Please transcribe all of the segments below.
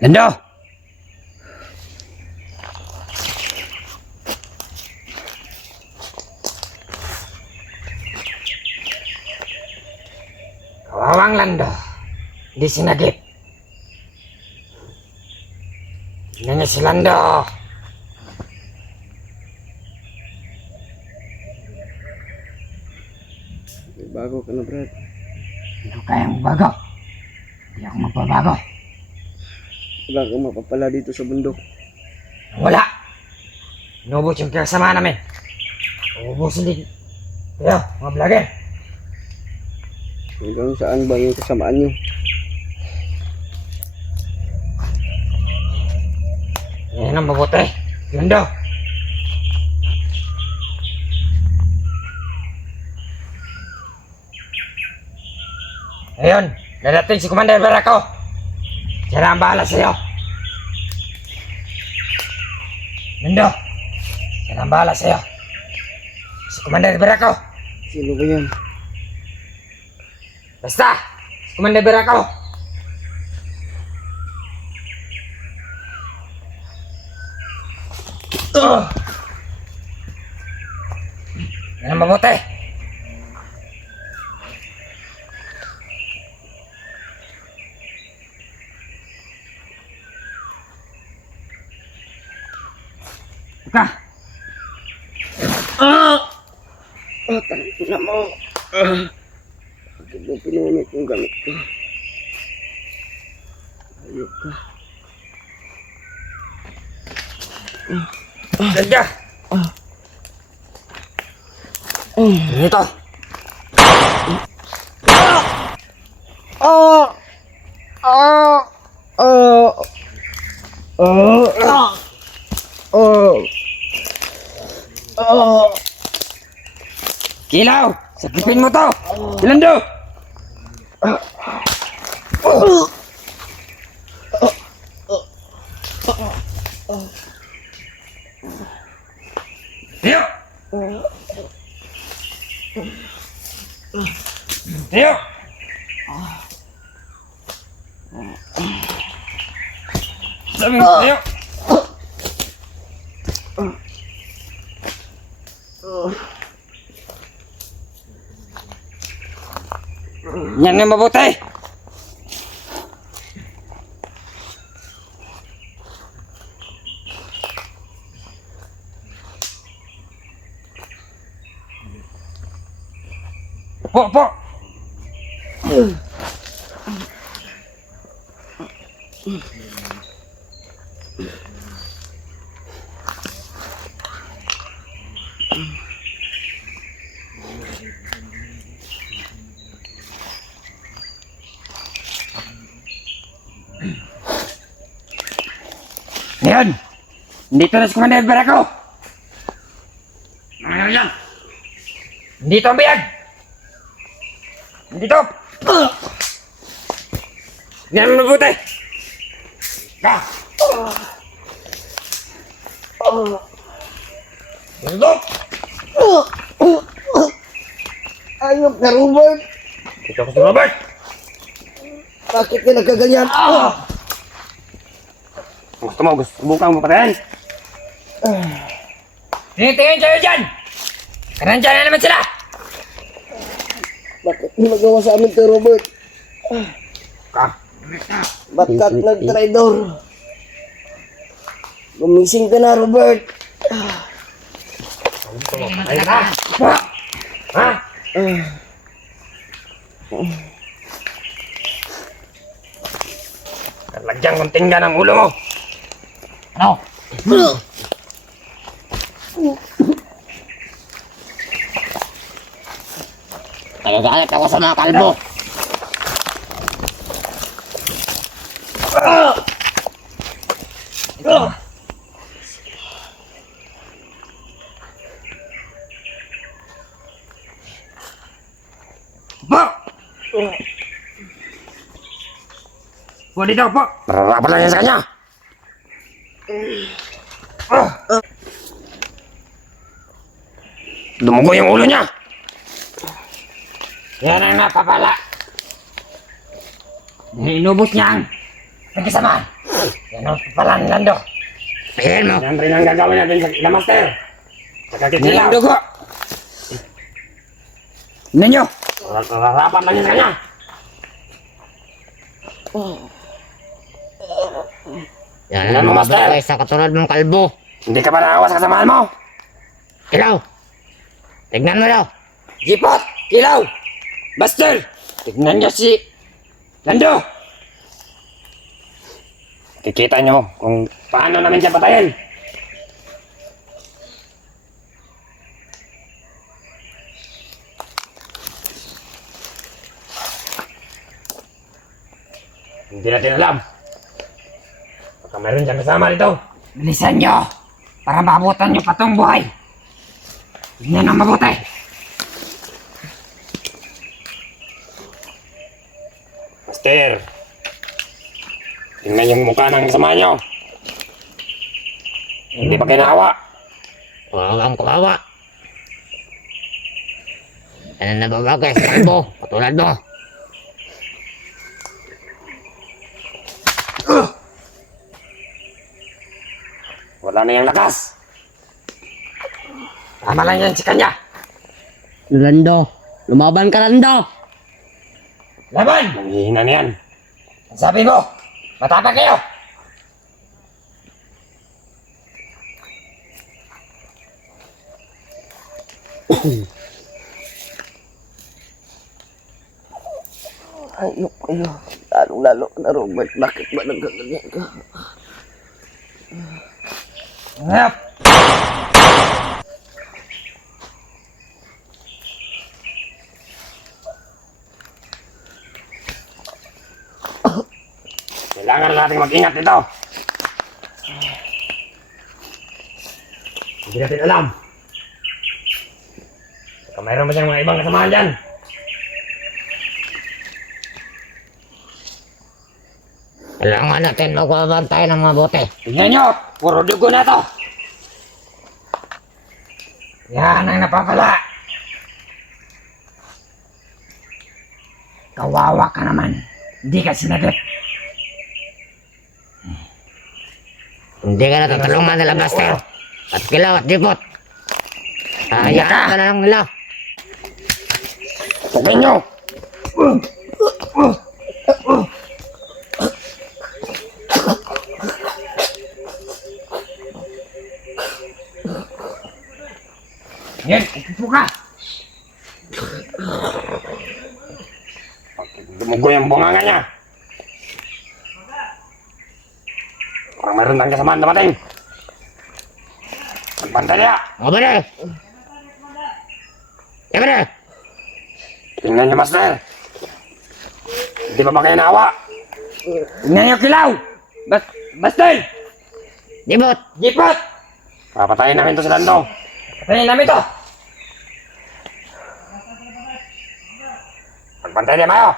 Lando! Kawawang Lando. Di sinagip. Nanya si Lando. Bago ka na, Brad. Hindi ko kayang bago. Hindi ako magbabago. Wala kang mapapala dito sa bundok. Wala! Inubos yung kasama namin. Ubusin din. Kayo, mga vlogger. Hanggang saan ba yung kasamaan nyo? Yan ang mabuti. Lando. Ngayon, dadating si Commander Barako. Siya na ang bahala sa'yo. Lando. Siya na ang bahala sa'yo. Si Commander Barako. Sino ba yan? Basta! Si Commander Barako. Yan ang mabuti. Ika! Tanong ko na mo. Bakit mo pinunit yung gamit ko? Ayok ka. Ganda! Dito! Kilaw! Sakipin mo to! Lando! Tiyo! Tiyo! Sabi mo, tiyo! Yan na mabuti! Po! Ngayon, dito na si Commander Barako. Yan. Dito ang biyag. Dito. Yan ang mabuti. Ka. Dito. Ayok na, Robert! Dito ko si Robert. Bakit ka nagkaganyan? Gusto mo bukang mapatayan? Tingin kayo dyan! Nandiyan na naman sila! Bakit mo nagawa sa amin to, Robert? Ka! Bakat nag-traidor. Gumising ka na, Robert. Ayun ka! Ha? Talagang kong tingnan ang ulo mo! Ano? Nagagalit ako sa mga kalbo! Po! Po dito po! Mararapan lang yan sa kanya! Dumugo yung ulo niya! Yan ang napapala! Inubos niya ang nagkasamaan! Yan ang papalan, Lando. Ayan mo. Yan rin ang gagawin natin sa Master. Sa Yan ang kakikilaw. dugo. Ninyo. Rarapan lang yun sa kanya. Yan Tingnan ang mo, mga Master. bagay sa katulad mong kalbo. Hindi ka ba naawa sa kasamahan mo? Kilaw. Tignan mo daw. Jipot. Kilaw. Buster. Tignan niyo si Lando. Kikita nyo kung paano namin siya patayin. Hindi natin alam. Baka meron siyang kasama dito. Bilisan niyo. Para maabutan niyo patong buhay. Tignan ang mabuti. Master. Tingnan yung mukha ng kasama nyo. Hindi pa kayo naawa. Huwag kawawa. Yan ang nababagay sa kalbo. Katulad mo. Wala na yung lakas. Tama lang yan si kanya. Lando. Lumaban ka, Lando. Laban. Nanghihina na yan. Ang sabi mo. Matapang kayo. Ayok kayo. Lalong-lalo na Robert. Bakit ba nagkaganyan ka? Ngap. Kailangan natin mag-ingat dito. Hindi natin alam. Baka mayroon ba siyang mga ibang kasamahan dyan? Kailangan natin magbabantay ng mabuti. Tingnan nyo. Puro dugo na to. Yan ang napapala. Kawawa ka naman. Hindi ka sinagot. Hindi ka natutulungan nila, Master. At kilaw at jipot. Hayaan ka na lang nila. Tugin nyo! Yan, upo ka. Dumugo yung bunganga niya. Parang mayroon tayong kasamaan dumating. Magbantay niya. O ba na? Yan ba na? Tingnan niyo, Master. Hindi ba kayo naawa? Tingnan nyo kilaw. Bastel. Jipot. Jipot. Papatayin namin to si Lando. Patayin namin to. Magbantay niya kayo.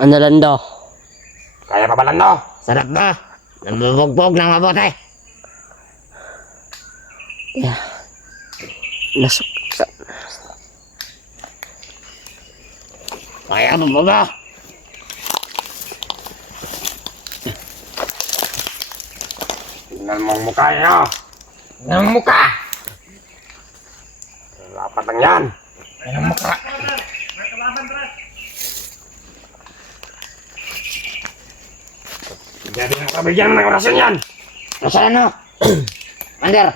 Ano, Lando? Kaya pa ba, Lando? Sarap ba? Nabubugbog ng mabuti. Nasok sa... Kaya mo ba ba? Tingnan mo ang mukha niya. Yan ang mukha. Lapat lang yan. Yan ang mukha. Hindi natin nakabigyan ng orasyon yan. Nasaan ano? Ander,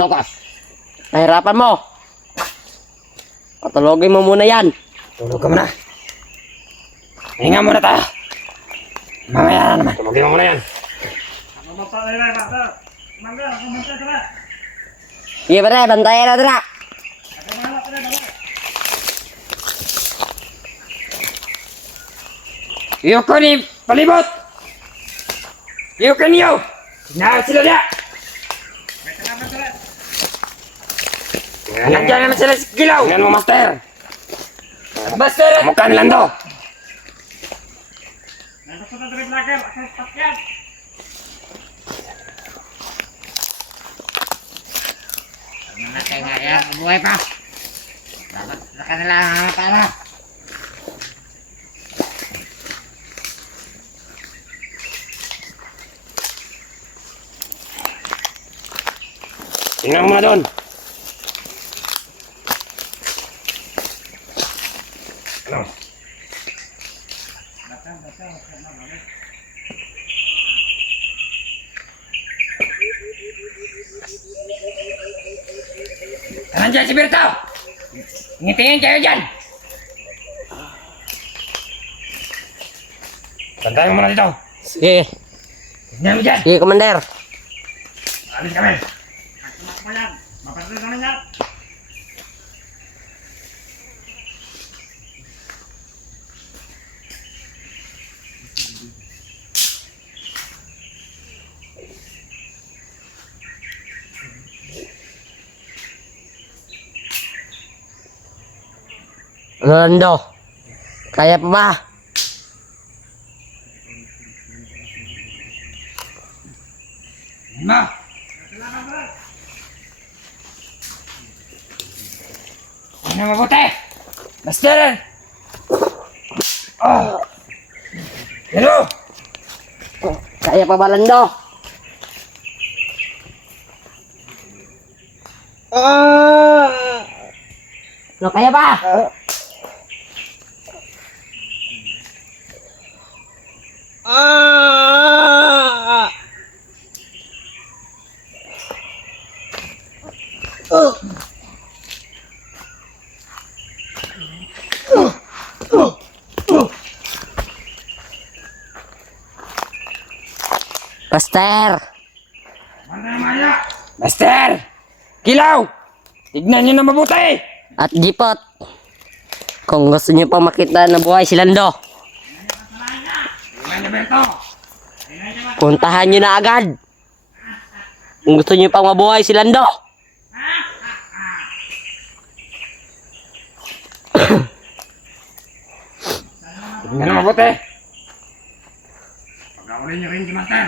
Lucas. Nahirapan mo. Patulogin mo muna yan. Tulog ka muna. Hinga muna tayo. Mamaya na naman. Tumagin mo muna yan. Sige pare, bantayan natin na. Iyoko ni palibot. Iyoko niyo. Na sila dia. Nandiyan naman sila sa kilaw. Tingnan mo, Master. Bastel. Mukha ni Lando. Namatay nga yan, buhay pa. Dapat sa kanila ang pala. Tingnan mo doon. Ano? Nandiyan si Berto! Tingin kayo dyan! Bantayan mo muna dito! Sige. Tignan mo dyan! Sige, Commander. Alis kami! Rolando. Kaya pa ba? Ma! Ano mabuti? Master! Oh! Hello! Kaya pa ba, Lando? Ano kaya ba? Master! Master! Kilaw! Tignan nyo na mabuti! At Jipot, kung gusto niyo pang makita na buhay si Lando, puntahan niyo na agad. Kung gusto niyo pang mabuhay si Lando. Tignan na mabuti! Pag-aulin nyo rin si Master!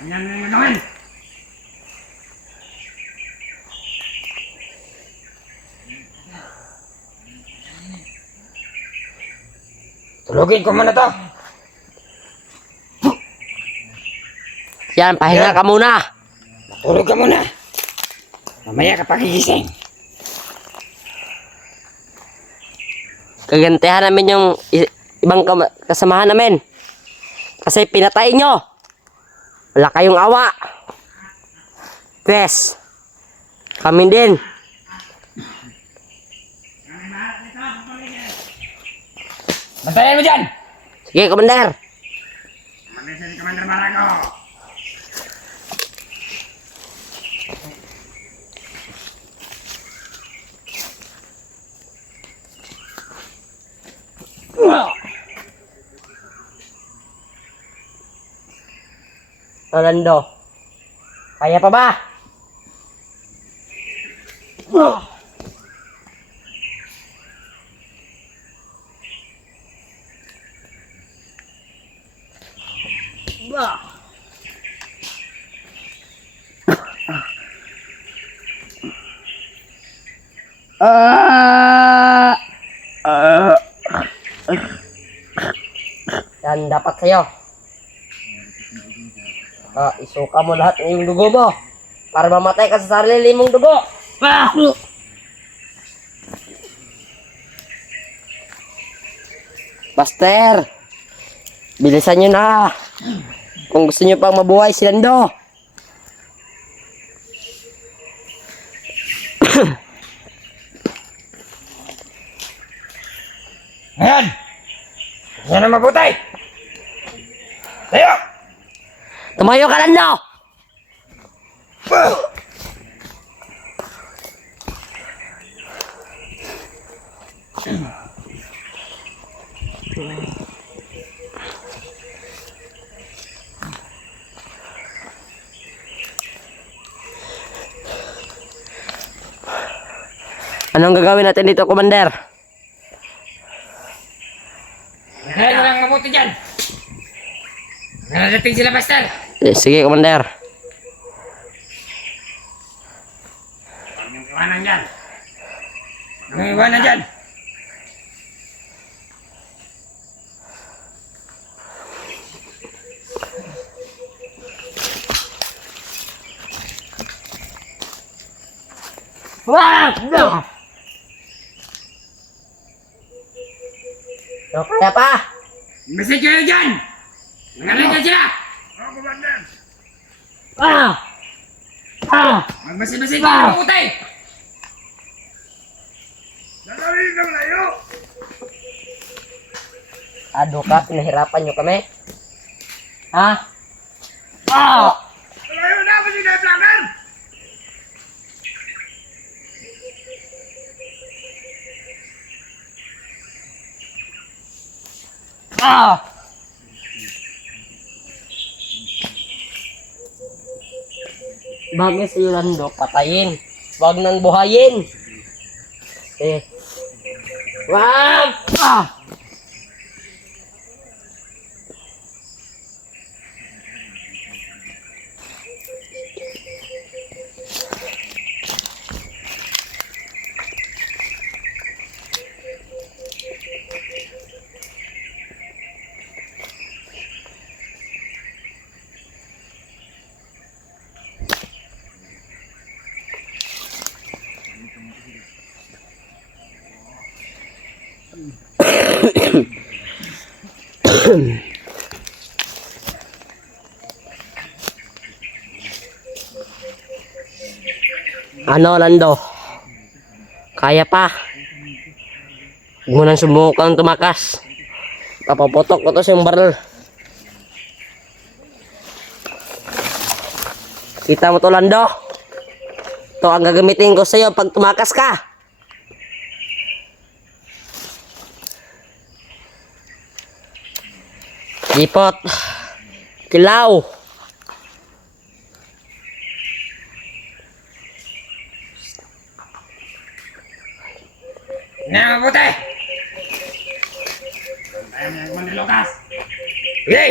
Ganyan na yung gawin! Tulugin ko muna to! Yan, pahinga ka muna. Tulog ka muna! Mamaya ka pagigising! Gagantihan namin yung ibang kasamahan namin. Kasi pinatay nyo. Wala kayong awa. Yes. Kami din. Bantayan mo dyan! Sige, Commander. Malisan si Commander Barago! Rolando. Kaya pa ba? Yan dapat sa'yo. Isuka mo lahat ng iyong dugo mo para mamatay ka sa sarili mong dugo. Master, bilisan nyo na. Kung gusto nyo pang mabuhay si Lando. Ngayon! Tignan na mabuti! Tayo! Tumayo ka, Lando! Anong gagawin natin dito, Commander? Ngayon mo lang mabuti dyan! Narating sila, Master! Sige, Commander. Huwag niyong iwanan dyan! Huwag niyong iwanan dyan! No, kaya pa! Masay kayo dyan! Nangalan siya! Magmasay-masay kayo, putay! Ado ka, pinahirapan nyo kami. Ha? Bagay sa iyo, Lando, patayin. Huwag nang buhayin. Eh. Wag! Ano, Lando? Kaya pa. Huwag mo nang subukan tumakas. Papaputok ko to sa yung barrel. Kita mo to, Lando? Ito ang gagamitin ko sa'yo pag tumakas ka. Lipot. Kilaw. Na, mabuti! Ayaw niya, Mandilokas! Sige!